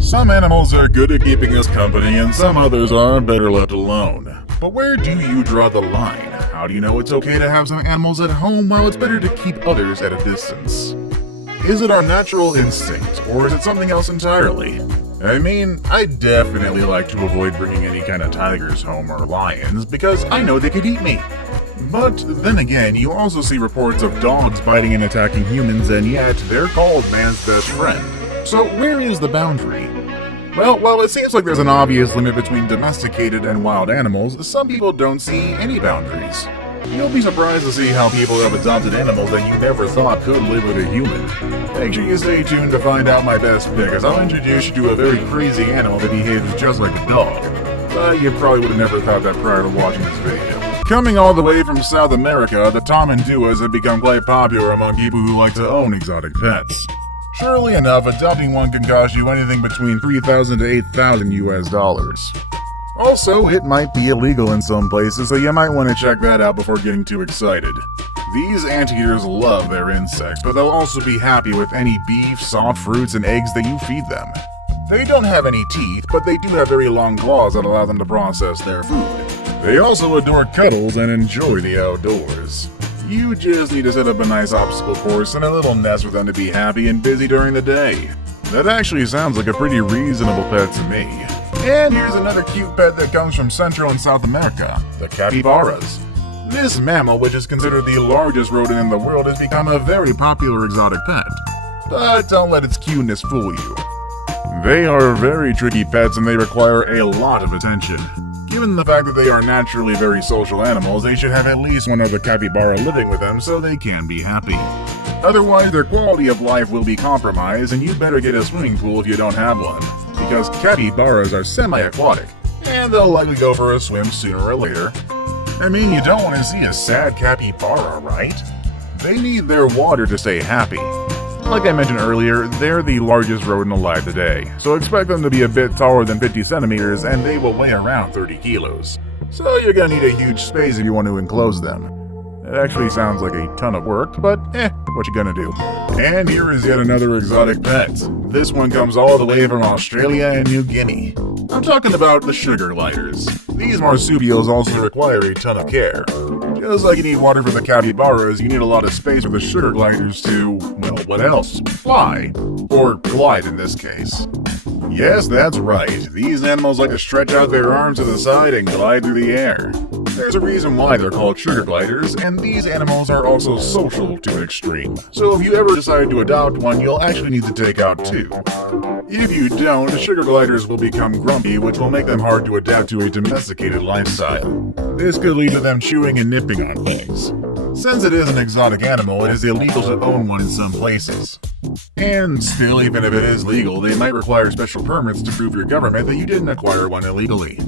Some animals are good at keeping us company and some others are better left alone. But where do you draw the line? How do you know it's okay to have some animals at home while it's better to keep others at a distance? Is it our natural instinct, or is it something else entirely? I mean, I definitely like to avoid bringing any kind of tigers home or lions because I know they could eat me. But then again, you also see reports of dogs biting and attacking humans, and yet they're called man's best friend. So where is the boundary? Well, it seems like there's an obvious limit between domesticated and wild animals. Some people don't see any boundaries. You'll be surprised to see how people have adopted animals that you never thought could live with a human. Make sure you stay tuned to find out my best pick, as I'll introduce you to a very crazy animal that behaves just like a dog. But you probably would have never thought that prior to watching this video. Coming all the way from South America, the tamanduas have become quite popular among people who like to own exotic pets. Surely enough, adopting one can cost you anything between $3,000 to $8,000 US. Also, it might be illegal in some places, so you might want to check that out before getting too excited. These anteaters love their insects, but they'll also be happy with any beef, soft fruits, and eggs that you feed them. They don't have any teeth, but they do have very long claws that allow them to process their food. They also adore cuddles and enjoy the outdoors. You just need to set up a nice obstacle course and a little nest for them to be happy and busy during the day. That actually sounds like a pretty reasonable pet to me. And here's another cute pet that comes from Central and South America, the capybaras. This mammal, which is considered the largest rodent in the world, has become a very popular exotic pet. But don't let its cuteness fool you. They are very tricky pets and they require a lot of attention. Given the fact that they are naturally very social animals, they should have at least one other capybara living with them so they can be happy. Otherwise, their quality of life will be compromised, and you better get a swimming pool if you don't have one, because capybaras are semi-aquatic, and they'll likely go for a swim sooner or later. I mean, you don't want to see a sad capybara, right? They need their water to stay happy. Like I mentioned earlier, they're the largest rodent alive today, so expect them to be a bit taller than 50 centimeters and they will weigh around 30 kilos. So you're gonna need a huge space if you want to enclose them. It actually sounds like a ton of work, but what you gonna do? And here is yet another exotic pet. This one comes all the way from Australia and New Guinea. I'm talking about the sugar gliders. These marsupials also require a ton of care. Just like you need water for the capybaras, you need a lot of space for the sugar gliders to, well, what else? Fly. Or glide in this case. Yes, that's right. These animals like to stretch out their arms to the side and glide through the air. There's a reason why they're called sugar gliders, and these animals are also social to an extreme. So if you ever decide to adopt one, you'll actually need to take out two. If you don't, the sugar gliders will become grumpy, which will make them hard to adapt to a domesticated lifestyle. This could lead to them chewing and nipping on things. Since it is an exotic animal, it is illegal to own one in some places. And still, even if it is legal, they might require special permits to prove your government that you didn't acquire one illegally.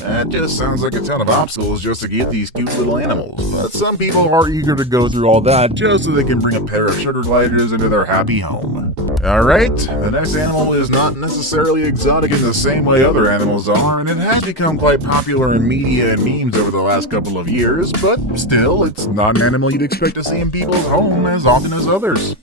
That just sounds like a ton of obstacles just to get these cute little animals, but some people are eager to go through all that just so they can bring a pair of sugar gliders into their happy home. Alright, the next animal is not necessarily exotic in the same way other animals are, and it has become quite popular in media and memes over the last couple of years, but still, it's not an animal you'd expect to see in people's home as often as others.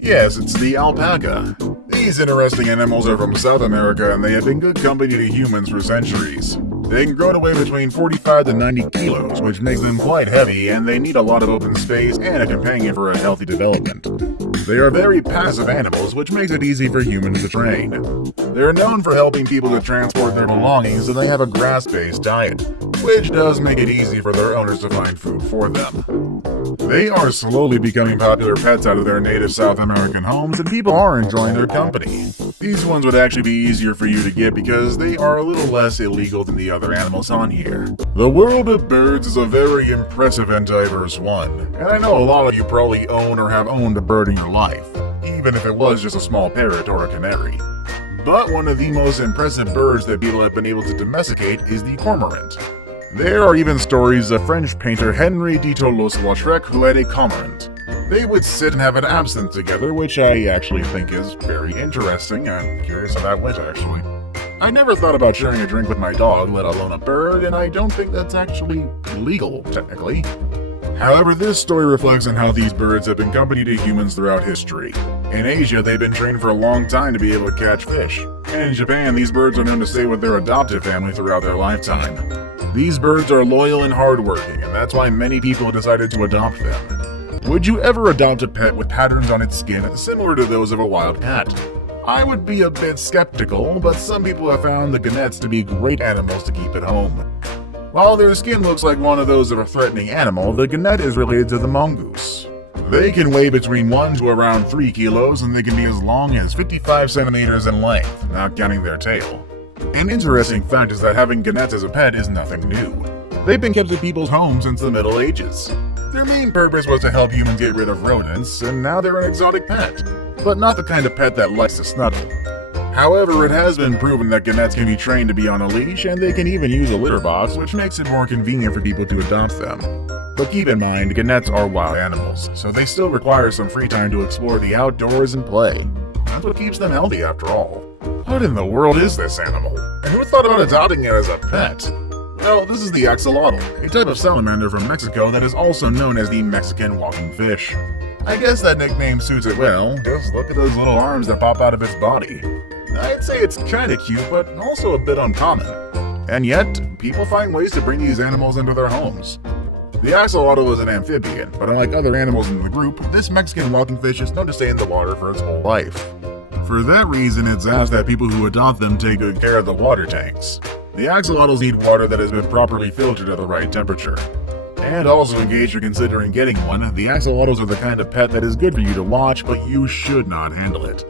Yes, it's the alpaca. These interesting animals are from South America and they have been good company to humans for centuries. They can grow to weigh between 45 to 90 kilos, which makes them quite heavy, and they need a lot of open space and a companion for a healthy development. They are very passive animals, which makes it easy for humans to train. They're known for helping people to transport their belongings, and they have a grass-based diet, which does make it easy for their owners to find food for them. They are slowly becoming popular pets out of their native South American homes, and people are enjoying their company. These ones would actually be easier for you to get because they are a little less illegal than the other animals on here. The world of birds is a very impressive and diverse one, and I know a lot of you probably own or have owned a bird in your life, even if it was just a small parrot or a canary. But one of the most impressive birds that people have been able to domesticate is the cormorant. There are even stories of French painter Henri de Toulouse-Lautrec who had a cormorant. They would sit and have an absinthe together, which I actually think is very interesting. I'm curious how that went, actually. I never thought about sharing a drink with my dog, let alone a bird, and I don't think that's actually legal, technically. However, this story reflects on how these birds have been company to humans throughout history. In Asia, they've been trained for a long time to be able to catch fish. In Japan, these birds are known to stay with their adoptive family throughout their lifetime. These birds are loyal and hardworking, and that's why many people decided to adopt them. Would you ever adopt a pet with patterns on its skin similar to those of a wild cat? I would be a bit skeptical, but some people have found the ganets to be great animals to keep at home. While their skin looks like one of those of a threatening animal, the gannet is related to the mongoose. They can weigh between 1 to around 3 kilos, and they can be as long as 55 centimeters in length, not counting their tail. An interesting fact is that having ganets as a pet is nothing new. They've been kept in people's homes since the Middle Ages. Their main purpose was to help humans get rid of rodents, and now they're an exotic pet. But not the kind of pet that likes to snuggle. However, it has been proven that ganets can be trained to be on a leash, and they can even use a litter box, which makes it more convenient for people to adopt them. But keep in mind, ganets are wild animals, so they still require some free time to explore the outdoors and play. That's what keeps them healthy after all. What in the world is this animal? And who thought about adopting it as a pet? Well, this is the axolotl, a type of salamander from Mexico that is also known as the Mexican walking fish. I guess that nickname suits it well. Just look at those little arms that pop out of its body. I'd say it's kinda cute, but also a bit uncommon. And yet, people find ways to bring these animals into their homes. The axolotl is an amphibian, but unlike other animals in the group, this Mexican walking fish is known to stay in the water for its whole life. For that reason, it's asked that people who adopt them take good care of the water tanks. The axolotls need water that has been properly filtered at the right temperature. And also, in case you're considering getting one, the axolotls are the kind of pet that is good for you to watch, but you should not handle it.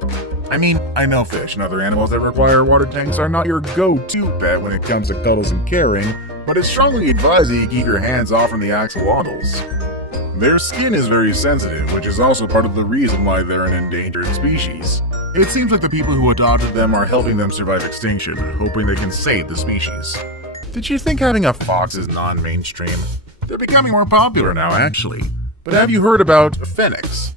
I mean, I know fish and other animals that require water tanks are not your go-to pet when it comes to cuddles and caring, but it's strongly advised that you keep your hands off from the axolotls. Their skin is very sensitive, which is also part of the reason why they're an endangered species. It seems like the people who adopted them are helping them survive extinction, hoping they can save the species. Did you think having a fox is non-mainstream? They're becoming more popular now, actually. But have you heard about fennecs?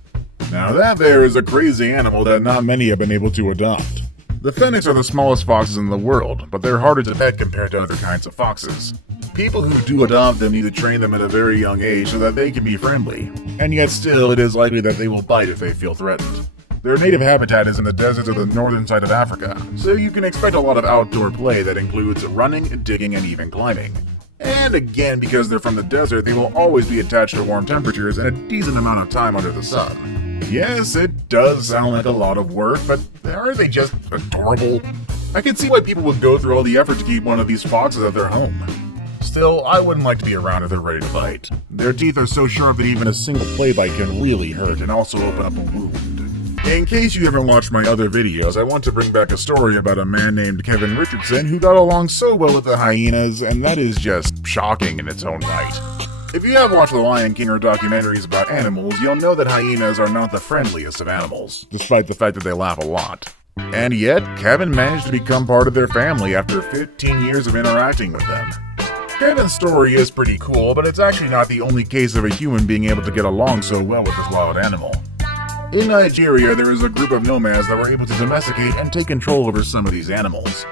Now that there is a crazy animal that not many have been able to adopt. The fennecs are the smallest foxes in the world, but they're harder to pet compared to other kinds of foxes. People who do adopt them need to train them at a very young age so that they can be friendly, and yet still it is likely that they will bite if they feel threatened. Their native habitat is in the deserts of the northern side of Africa, so you can expect a lot of outdoor play that includes running, digging, and even climbing. And again, because they're from the desert, they will always be attached to warm temperatures and a decent amount of time under the sun. Yes, it does sound like a lot of work, but aren't they just adorable? I can see why people would go through all the effort to keep one of these foxes at their home. Still, I wouldn't like to be around if they're ready to bite. Their teeth are so sharp that even a single play bite can really hurt and also open up a wound. In case you haven't watched my other videos, I want to bring back a story about a man named Kevin Richardson who got along so well with the hyenas, and that is just shocking in its own right. If you have watched The Lion King or documentaries about animals, you'll know that hyenas are not the friendliest of animals, despite the fact that they laugh a lot. And yet, Kevin managed to become part of their family after 15 years of interacting with them. Kevin's story is pretty cool, but it's actually not the only case of a human being able to get along so well with this wild animal. In Nigeria, there is a group of nomads that were able to domesticate and take control over some of these animals.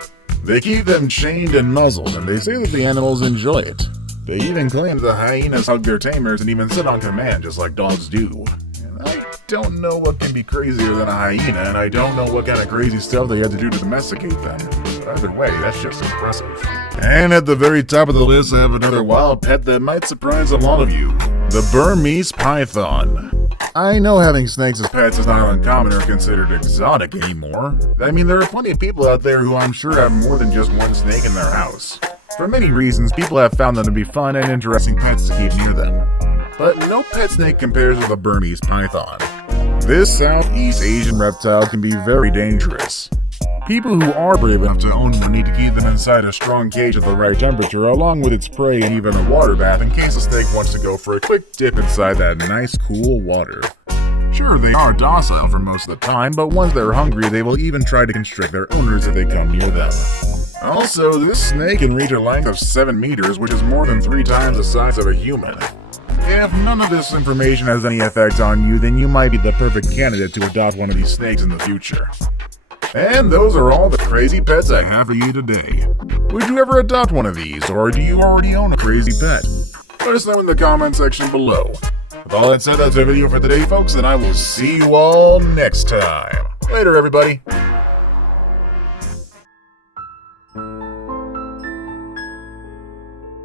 They keep them chained and muzzled, and they say that the animals enjoy it. They even claim the hyenas hug their tamers and even sit on command just like dogs do. And I don't know what can be crazier than a hyena, and I don't know what kind of crazy stuff they had to do to domesticate them. But either way, that's just impressive. And at the very top of the list, I have another wild pet that might surprise a lot of you. The Burmese python. I know having snakes as pets is not uncommon or considered exotic anymore. I mean, there are plenty of people out there who I'm sure have more than just one snake in their house. For many reasons, people have found them to be fun and interesting pets to keep near them. But no pet snake compares with a Burmese python. This Southeast Asian reptile can be very dangerous. People who are brave enough to own one need to keep them inside a strong cage at the right temperature, along with its prey and even a water bath in case the snake wants to go for a quick dip inside that nice cool water. Sure, they are docile for most of the time, but once they're hungry, they will even try to constrict their owners if they come near them. Also, this snake can reach a length of 7 meters, which is more than 3 times the size of a human. If none of this information has any effect on you, then you might be the perfect candidate to adopt one of these snakes in the future. And those are all the crazy pets I have for you today. Would you ever adopt one of these, or do you already own a crazy pet? Let us know in the comment section below. With all that said, that's our video for today, folks, and I will see you all next time. Later, everybody.